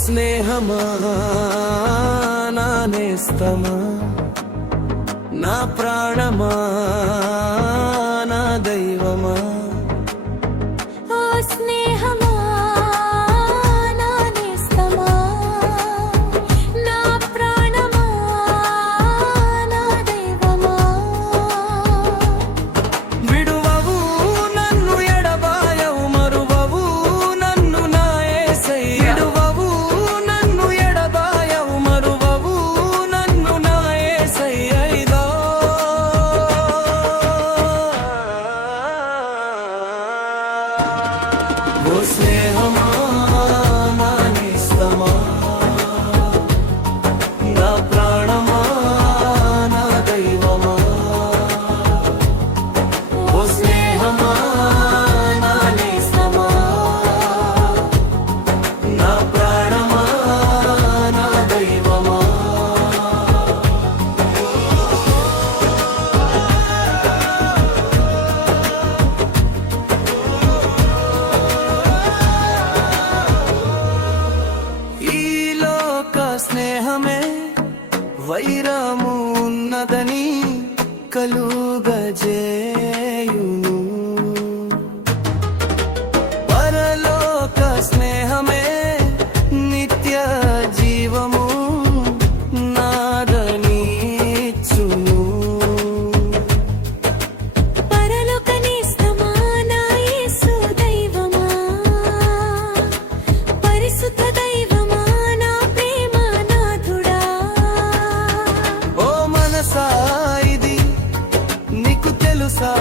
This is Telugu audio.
స్నేహమా నా నేస్తమా నా ప్రాణమా నా దైవమా ఓ స్నేహమా నా నేస్తమా నా ప్రాణమా నా దైవమా విడువవు నన్ను ఎడబాయవు మరువవు నన్ను నా యేసయ్యా ఓ స్నేహమా నా నేస్తమా నా ప్రాణమా నా దైవమా ఓ స్నేహమా నా నేస్తమా నా ప్రాణమా నా దైవమా స్నేహమే వైరము ఉన్నదని కలుగజేయును పరలోక స్నేహమే నిత్య జీవము నాదనిచ్చును పరలోక నేస్తమా నా యేసు దైవమా పరిశుద్ధ దైవమా నా ప్రేమ నాథుడా ఓ మనసా ఇది నీకు తెలుసా